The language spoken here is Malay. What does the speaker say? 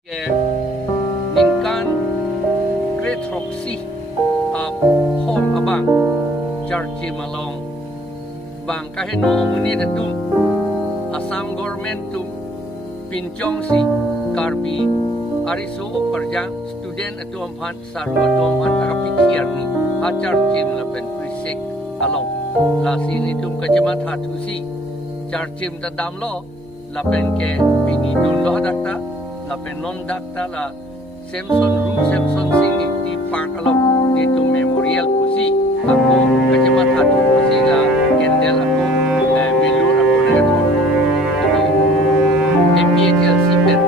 ke ningkan great roxy home abang charge malong bang kahino muni datum Assam government tu pinjong si karbi ariso perjang student atu amhan saru atu amhan takapikir ni acar jim lapen prisik along la sini tum kajamat hatu si char jim ta dam lo lapen ke bini dun lo dakta lapen non dakta la Semson Semson sing Ingti park along itu memorial pusi aku kajamat hatu pusi la kendel aku melur aku negator APHLC pen